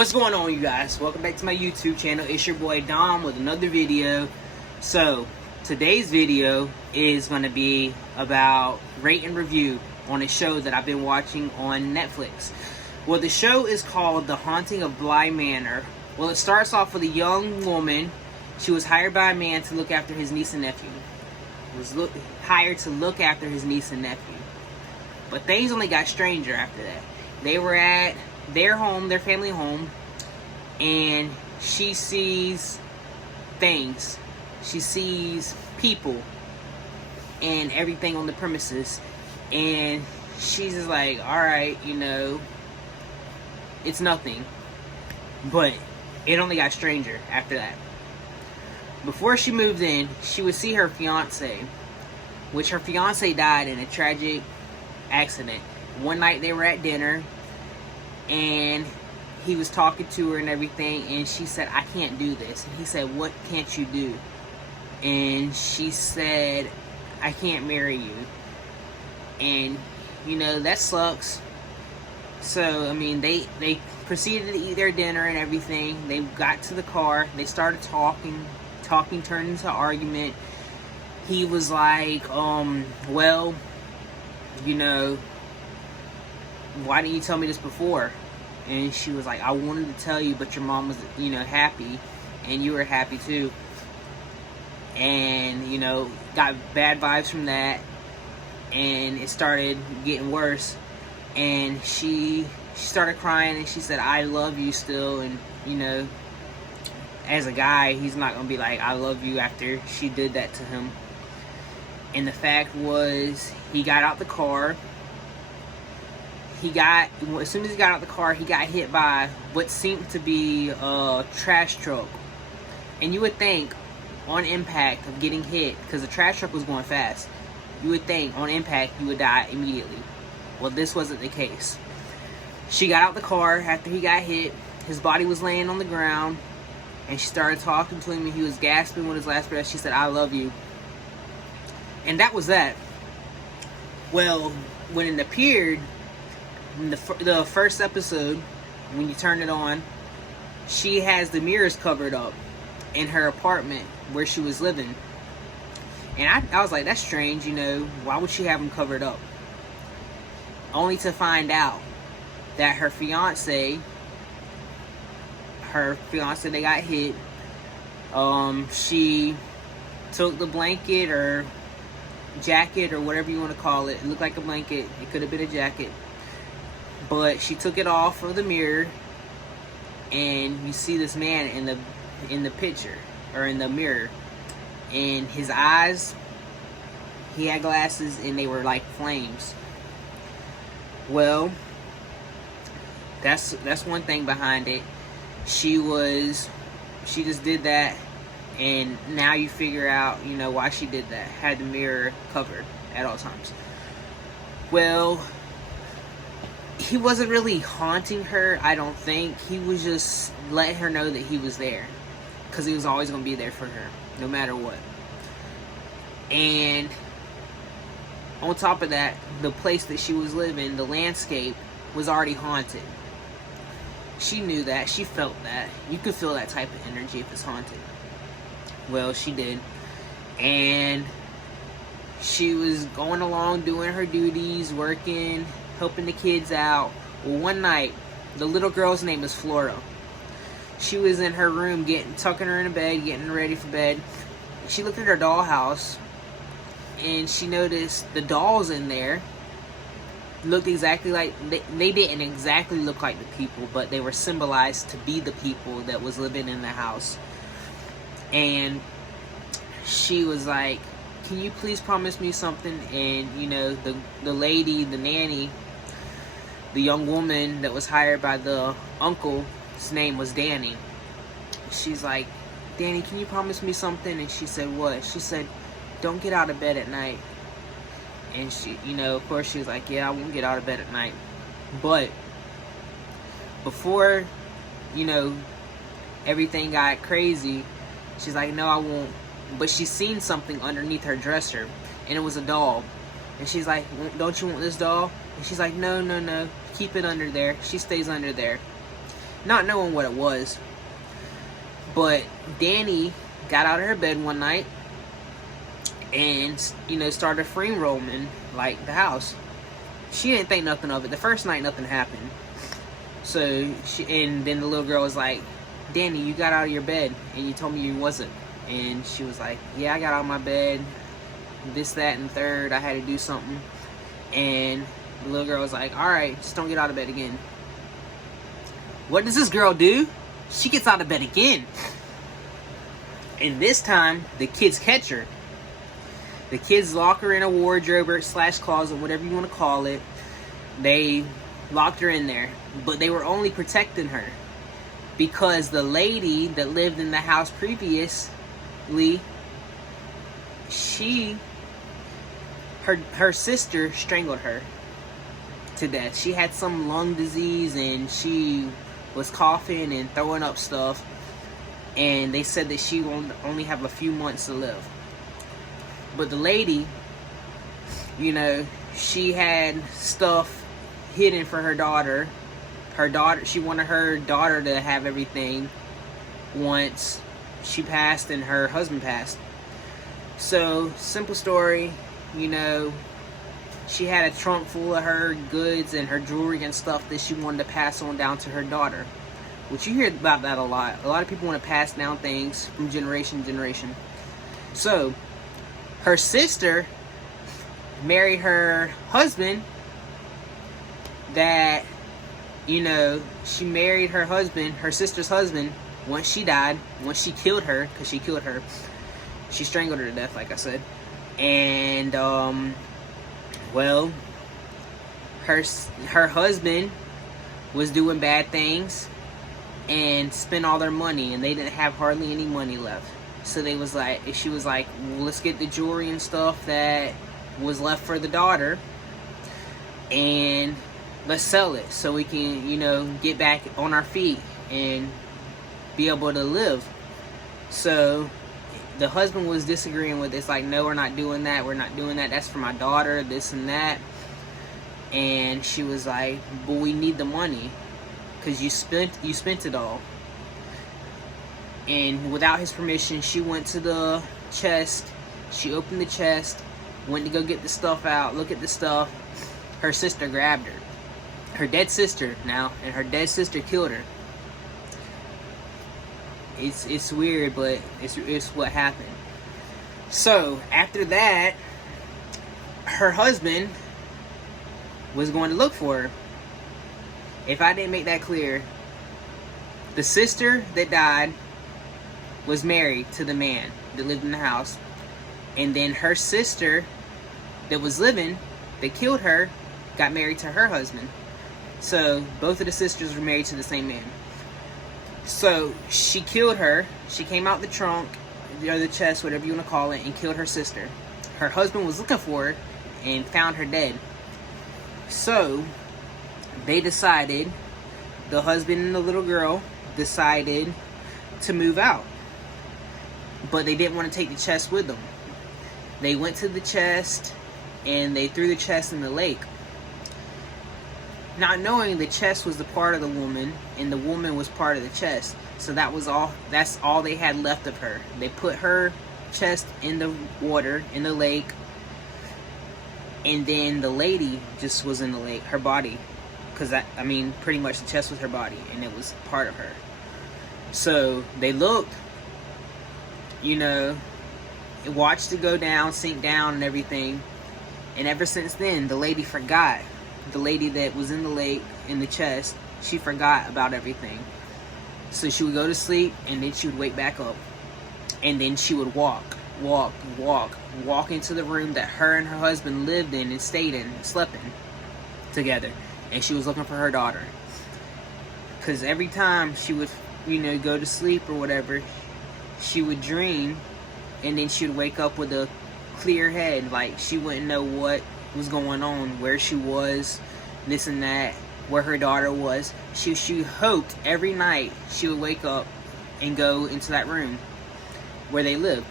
What's going on, you guys? Welcome back to my YouTube channel. It's your boy Dom with another video. So today's video is going to be about rate and review on a show that I've been watching on Netflix. Well, the show is called The Haunting of Bly Manor. Well, it starts off with a young woman. She was hired by a man to look after his niece and nephew. Hired to look after his niece and nephew. But things only got stranger after that. They were at their home, their family home, and she sees things. She sees people and everything on the premises, and she's just like, alright, it's nothing. But it only got stranger after that. Before she moved in, she would see her fiance, which her fiance died in a tragic accident. One night they were at dinner, and he was talking to her and everything, and she said, I can't do this. And he said, what can't you do? And she said, I can't marry you. And, that sucks. So, they proceeded to eat their dinner and everything. They got to the car. They started talking. Talking turned into argument. He was like, well, why didn't you tell me this before? And she was like, I wanted to tell you, but your mom was, happy, and you were happy too. And, got bad vibes from that, and it started getting worse. And she started crying, and she said, I love you still. And, as a guy, he's not going to be like, I love you after she did that to him. And the fact was, he got out the car. As soon as he got out the car, he got hit by what seemed to be a trash truck. And you would think, on impact of getting hit, because the trash truck was going fast, you would think, on impact, you would die immediately. Well, this wasn't the case. She got out the car after he got hit. His body was laying on the ground, and she started talking to him, and he was gasping with his last breath. She said, I love you. And that was that. Well, when it appeared, in the first episode, when you turn it on, she has the mirrors covered up in her apartment where she was living. And I was like, that's strange, why would she have them covered up? Only to find out that her fiance that got hit, she took the blanket or jacket or whatever you want to call it. It looked like a blanket. It could have been a jacket. But she took it off of the mirror, and you see this man in the picture, or in the mirror, and his eyes, he had glasses, and they were like flames. Well, that's one thing behind it. She just did that, and now you figure out, why she did that. Had the mirror covered at all times. Well, he wasn't really haunting her, I don't think. He was just letting her know that he was there. Because he was always going to be there for her, no matter what. And on top of that, the place that she was living, the landscape, was already haunted. She knew that. She felt that. You could feel that type of energy if it's haunted. Well, she did. And she was going along, doing her duties, working, helping the kids out. Well, one night, the little girl's name is Flora. She was in her room, tucking her in bed, getting ready for bed. She looked at her dollhouse, and she noticed the dolls in there looked exactly like, they didn't exactly look like the people, but they were symbolized to be the people that was living in the house. And she was like, can you please promise me something? And, the lady, the nanny, the young woman that was hired by the uncle, his name was Danny. She's like, Danny, can you promise me something? And she said, what? She said, don't get out of bed at night. And she, of course she was like, yeah, I won't get out of bed at night. But before, everything got crazy, she's like, no, I won't. But she's seen something underneath her dresser, and it was a doll. And she's like, don't you want this doll? And she's like, no, keep it under there. She stays under there. not knowing what it was. But Danny got out of her bed one night and, you know, started free roaming, like, the house. She didn't think nothing of it. The first night, nothing happened. So, and then the little girl was like, Danny, you got out of your bed, and you told me you wasn't. And she was like, yeah, I got out of my bed, this, that, and the third. I had to do something. And the little girl was like, alright, just don't get out of bed again. What does this girl do? She gets out of bed again. And this time, the kids catch her. The kids lock her in a wardrobe or / closet, whatever you want to call it. They locked her in there. But they were only protecting her because the lady that lived in the house previously, her sister strangled her to death. She had some lung disease and she was coughing and throwing up stuff. And they said that she will only have a few months to live. But the lady, you know, she had stuff hidden for her daughter. She wanted her daughter to have everything once she passed and her husband passed. So, simple story, you know, she had a trunk full of her goods and her jewelry and stuff that she wanted to pass on down to her daughter. Which you hear about that a lot. A lot of people want to pass down things from generation to generation. So, her sister married her husband that, you know, she married her husband, her sister's husband, once she died, once she killed her, because she killed her. She strangled her to death, like I said. And, well, her husband was doing bad things and spent all their money, and they didn't have hardly any money left. So she was like, well, let's get the jewelry and stuff that was left for the daughter, and let's sell it so we can, you know, get back on our feet and be able to live. So the husband was disagreeing with this, like, no, we're not doing that, that's for my daughter, this and that. And she was like, but we need the money because you spent it all. And without his permission, she went to the chest, she opened the chest, went to go get the stuff out, look at the stuff. Her sister grabbed her. Her dead sister now, and her dead sister killed her. It's weird, but it's what happened. So after that, her husband was going to look for her. If I didn't make that clear, the sister that died was married to the man that lived in the house, and then her sister that was living, that killed her, got married to her husband. So both of the sisters were married to the same man. So she killed her. She came out the trunk, or the chest, whatever you want to call it, and killed her sister. Her husband was looking for her and found her dead. So they decided, the husband and the little girl decided to move out. But they didn't want to take the chest with them. They went to the chest and they threw the chest in the lake. Not knowing the chest was the part of the woman and the woman was part of the chest. So that was all, that's all they had left of her. They put her chest in the water, in the lake, and then the lady just was in the lake, her body. Because pretty much the chest was her body and it was part of her. So they looked, you know, watched it go down, sink down and everything. And ever since then, the lady forgot. The lady that was in the lake, in the chest, she forgot about everything. So she would go to sleep and then she would wake back up. And then she would walk into the room that her and her husband lived in and stayed in, and slept in together. And she was looking for her daughter. Because every time she would, you know, go to sleep or whatever, she would dream, and then she would wake up with a clear head. Like, she wouldn't know what was going on, where she was, this and that, where her daughter was. She hoped every night she would wake up and go into that room where they lived,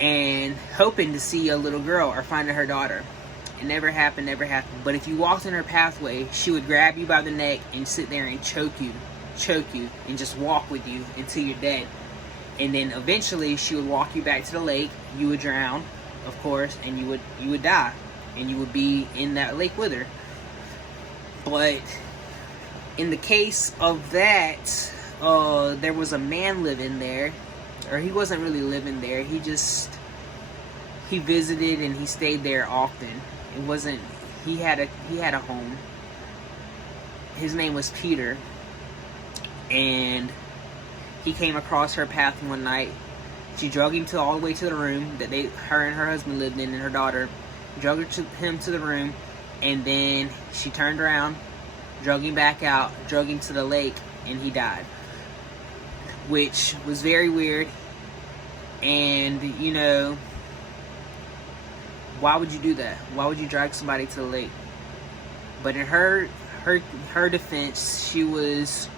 and hoping to see a little girl or find her daughter. It never happened. But if you walked in her pathway, she would grab you by the neck and sit there and choke you choke you and just walk with you until you're dead. And then eventually she would walk you back to the lake. You would drown, of course, and you would die, and you would be in that lake with her. But in the case of that, there was a man living there, or he wasn't really living there. He visited and he stayed there often. It wasn't. He had a home. His name was Peter, and he came across her path one night. She drug him all the way to the room that her and her husband lived in, and her daughter. Drug him to the room, and then she turned around, drug him back out, drug him to the lake, and he died. Which was very weird. And, you know, why would you do that? Why would you drag somebody to the lake? But in her defense, she was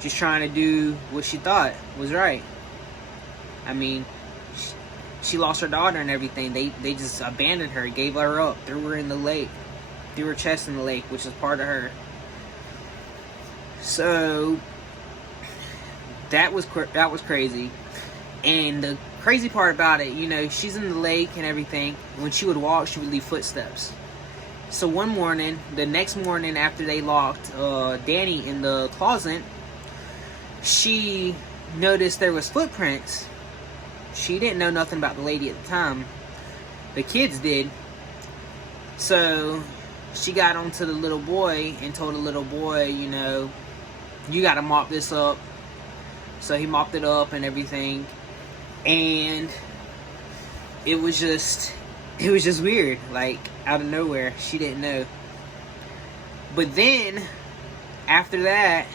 just trying to do what she thought was right. I mean, she lost her daughter and everything. They just abandoned her, gave her up, threw her in the lake, threw her chest in the lake, which is part of her. So that was crazy. And the crazy part about it, you know, she's in the lake and everything. When she would walk, she would leave footsteps. So one morning, the next morning after they locked Danny in the closet, she noticed there was footprints. She didn't know nothing about the lady at the time. The kids did. So she got onto the little boy and told the little boy, you know, you got to mop this up. So he mopped it up and everything. And it was just weird, like out of nowhere. She didn't know. But then after that,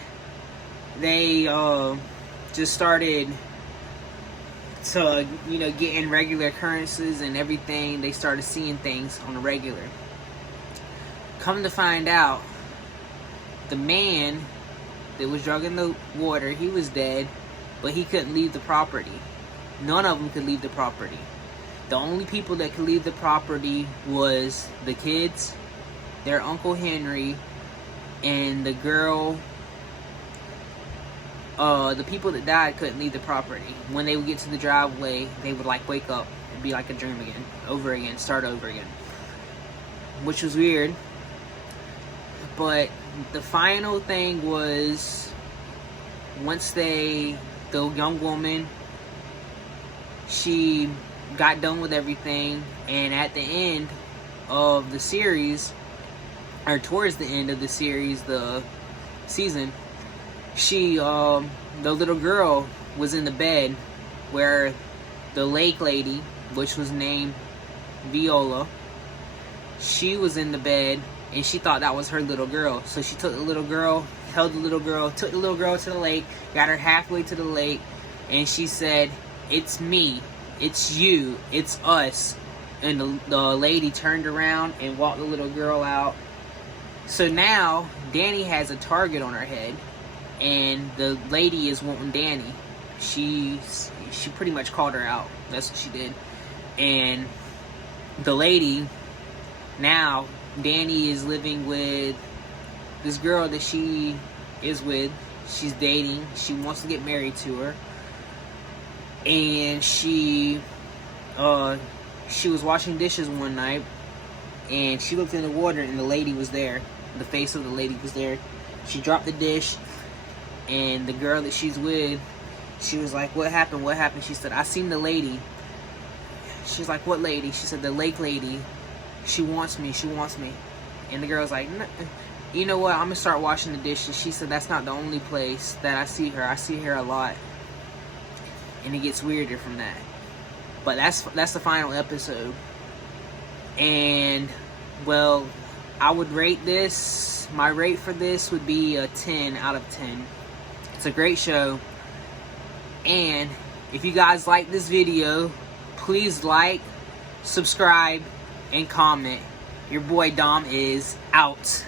they just started to, you know, get in regular occurrences and everything. They started seeing things on a regular. Come to find out, the man that was drugged in the water, he was dead, but he couldn't leave the property. None of them could leave the property. The only people that could leave the property was the kids, their Uncle Henry, and the girl. The people that died couldn't leave the property. When they would get to the driveway, they would like wake up and be like a dream again, over again, start over again. Which was weird. But the final thing was, once the young woman, she got done with everything, and at the end of the series, or towards the end of the series, the season, the little girl was in the bed where the lake lady, which was named Viola, she was in the bed, and she thought that was her little girl. So she took the little girl, held the little girl, took the little girl to the lake, got her halfway to the lake, and she said, "It's me, it's you, it's us." And the lady turned around and walked the little girl out. So now Danny has a target on her head, and the lady is wanting Danny. She pretty much called her out. That's what she did. And the lady, now Danny is living with this girl that she is with. She's dating. She wants to get married to her. And she was washing dishes one night, and she looked in the water, and the lady was there. The face of the lady was there. She dropped the dish, and the girl that she's with, she was like, "What happened? What happened?" She said, "I seen the lady." She's like, "What lady?" She said, "The lake lady. She wants me. She wants me." And the girl's like, "You know what? I'm gonna start washing the dishes." She said, "That's not the only place that I see her. I see her a lot." And it gets weirder from that. But that's the final episode. And, well, I would rate this, my rate for this would be a 10 out of 10. It's a great show. And if you guys like this video, please like, subscribe, and comment. Your boy Dom is out.